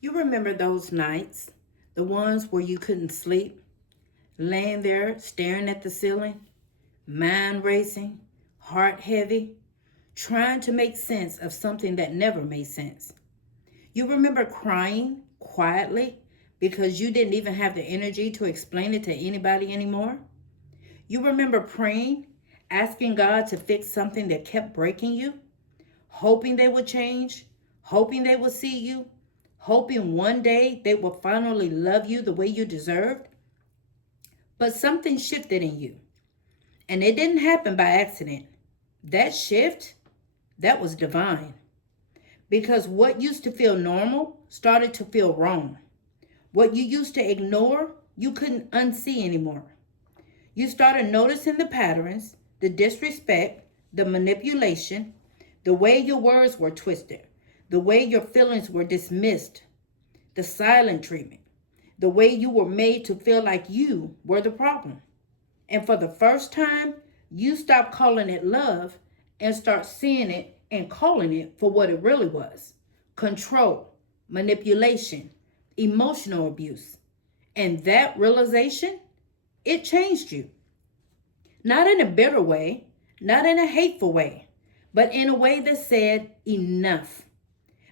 You remember those nights, the ones where you couldn't sleep, laying there staring at the ceiling, mind racing, heart heavy, trying to make sense of something that never made sense. You remember crying quietly because you didn't even have the energy to explain it to anybody anymore? You remember praying, asking God to fix something that kept breaking you, hoping they would change, hoping they would see you, hoping one day they will finally love you the way you deserved? But something shifted in you, and it didn't happen by accident. That shift, that was divine. Because what used to feel normal started to feel wrong. What you used to ignore, you couldn't unsee anymore. You started noticing the patterns, the disrespect, the manipulation, the way your words were twisted, the way your feelings were dismissed, the silent treatment, the way you were made to feel like you were the problem. And for the first time, you stopped calling it love and start seeing it and calling it for what it really was: control, manipulation, emotional abuse. And that realization, it changed you. Not in a bitter way, not in a hateful way, but in a way that said enough.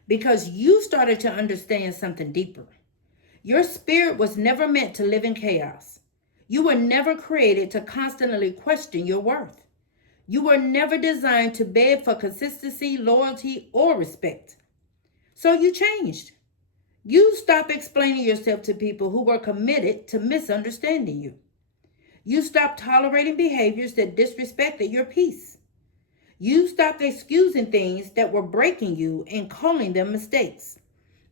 Because you started to understand something deeper. Your spirit was never meant to live in chaos. You were never created to constantly question your worth. You were never designed to beg for consistency, loyalty, or respect. So you changed. You stopped explaining yourself to people who were committed to misunderstanding you. You stopped tolerating behaviors that disrespected your peace. You stopped excusing things that were breaking you and calling them mistakes.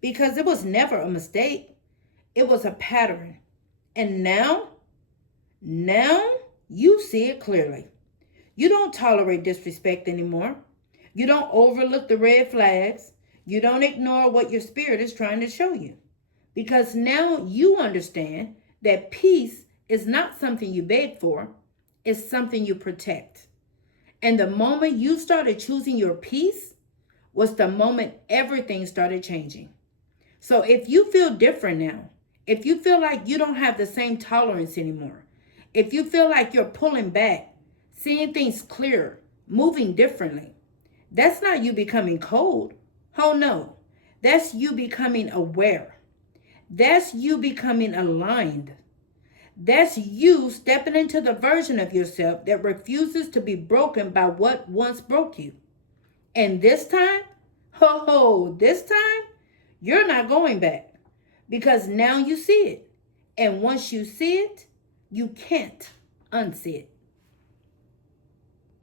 Because it was never a mistake, it was a pattern. And now you see it clearly. You don't tolerate disrespect anymore. You don't overlook the red flags. You don't ignore what your spirit is trying to show you. Because now you understand that peace is not something you beg for, it's something you protect. And the moment you started choosing your peace was the moment everything started changing. So if you feel different now, if you feel like you don't have the same tolerance anymore, if you feel like you're pulling back, seeing things clearer, moving differently, that's not you becoming cold. Oh no, that's you becoming aware. That's you becoming aligned. That's you stepping into the version of yourself that refuses to be broken by what once broke you. And this time, this time, you're not going back because now you see it. And once you see it, you can't unsee it.